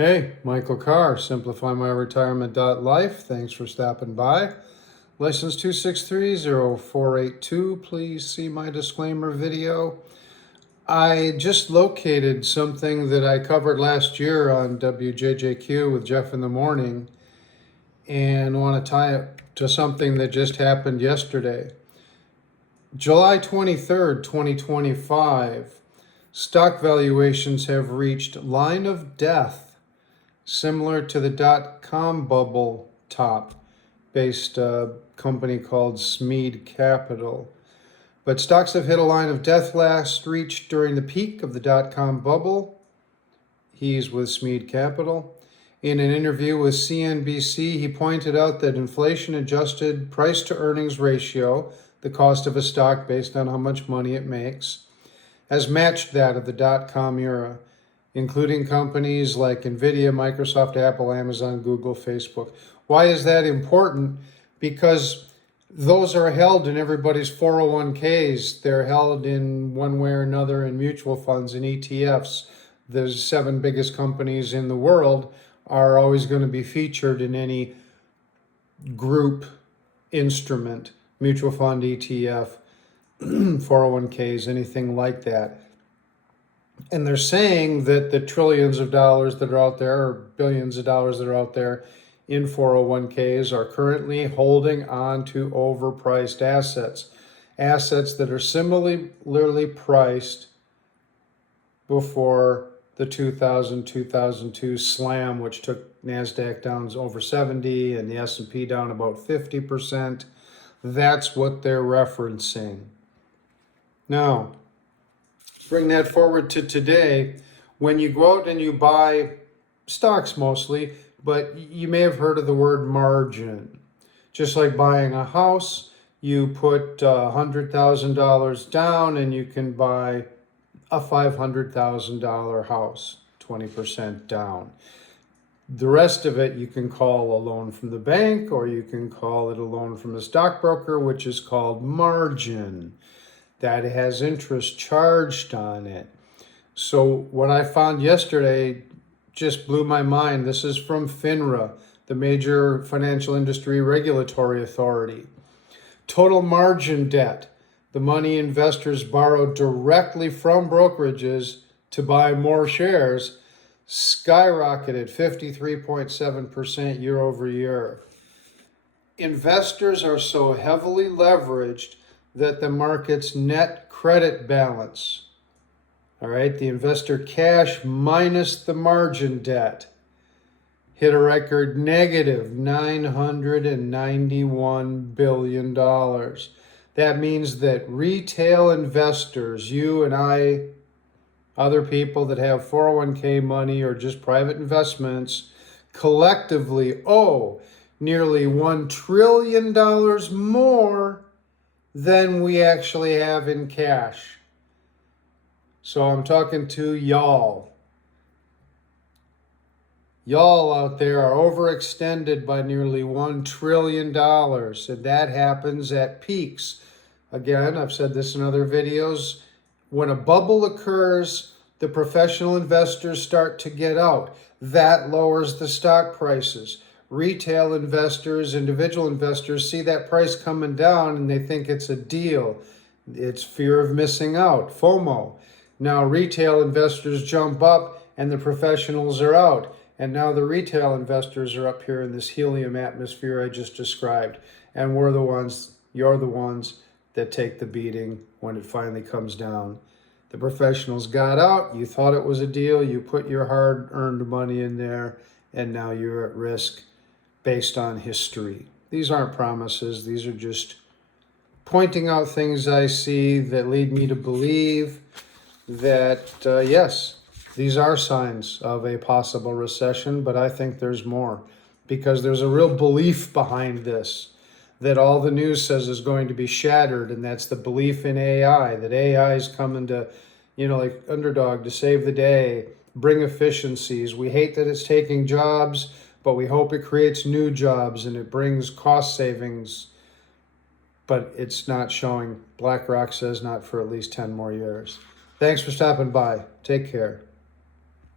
Hey, Michael Carr, Simplifymyretirement.life. Thanks for stopping by. License 2630482. Please see my disclaimer video. I just located something that I covered last year on WJJQ with Jeff in the Morning and want to tie it to something that just happened yesterday. July 23rd, 2025, stock valuations have reached line of death, similar to the dot-com bubble top based company called Smead Capital. But stocks have hit a line of death last reached during the peak of the dot-com bubble. He's with Smead Capital. In an interview with CNBC, he pointed out that inflation-adjusted price-to-earnings ratio, the cost of a stock based on how much money it makes, has matched that of the dot-com era, including companies like Nvidia, Microsoft, Apple, Amazon, Google, Facebook. Why is that important? Because those are held in everybody's 401ks. They're held in one way or another in mutual funds and ETFs. The 7 biggest companies in the world are always going to be featured in any group instrument, mutual fund, ETF, 401ks, anything like that. And they're saying that the trillions of dollars that are out there, or billions of dollars that are out there in 401ks, are currently holding on to overpriced assets. Assets that are similarly priced before the 2002 slam, which took NASDAQ down over 70 and the S&P down about 50%. That's what they're referencing. Now, bring that forward to today. When you go out and you buy stocks mostly, but you may have heard of the word margin. Just like buying a house, you put $100,000 down and you can buy a $500,000 house, 20% down. The rest of it you can call a loan from the bank, or you can call it a loan from a stockbroker, which is called margin. That has interest charged on it. So what I found yesterday just blew my mind. This is from FINRA, the major financial industry regulatory authority. Total margin debt, the money investors borrow directly from brokerages to buy more shares, skyrocketed 53.7% year over year. Investors are so heavily leveraged that the market's net credit balance, all right, the investor cash minus the margin debt, hit a record negative $991 billion. That means that retail investors, you and I, other people that have 401k money or just private investments, collectively owe nearly $1 trillion more than we actually have in cash. So I'm talking to y'all. Y'all out there are overextended by nearly $1 trillion, and that happens at peaks. Again, I've said this in other videos. When a bubble occurs, the professional investors start to get out. That lowers the stock prices. Retail investors, individual investors see that price coming down and they think it's a deal. It's fear of missing out, FOMO. Now retail investors jump up and the professionals are out. And now the retail investors are up here in this helium atmosphere I just described. And you're the ones that take the beating when it finally comes down. The professionals got out, you thought it was a deal, you put your hard-earned money in there, and now you're at risk based on history. These aren't promises, these are just pointing out things I see that lead me to believe that, yes, these are signs of a possible recession, but I think there's more, because there's a real belief behind this that all the news says is going to be shattered, and that's the belief in AI, that AI is coming to, like underdog to save the day, bring efficiencies. We hate that it's taking jobs, but we hope it creates new jobs and it brings cost savings. But it's not showing. BlackRock says not for at least 10 more years. Thanks for stopping by. Take care.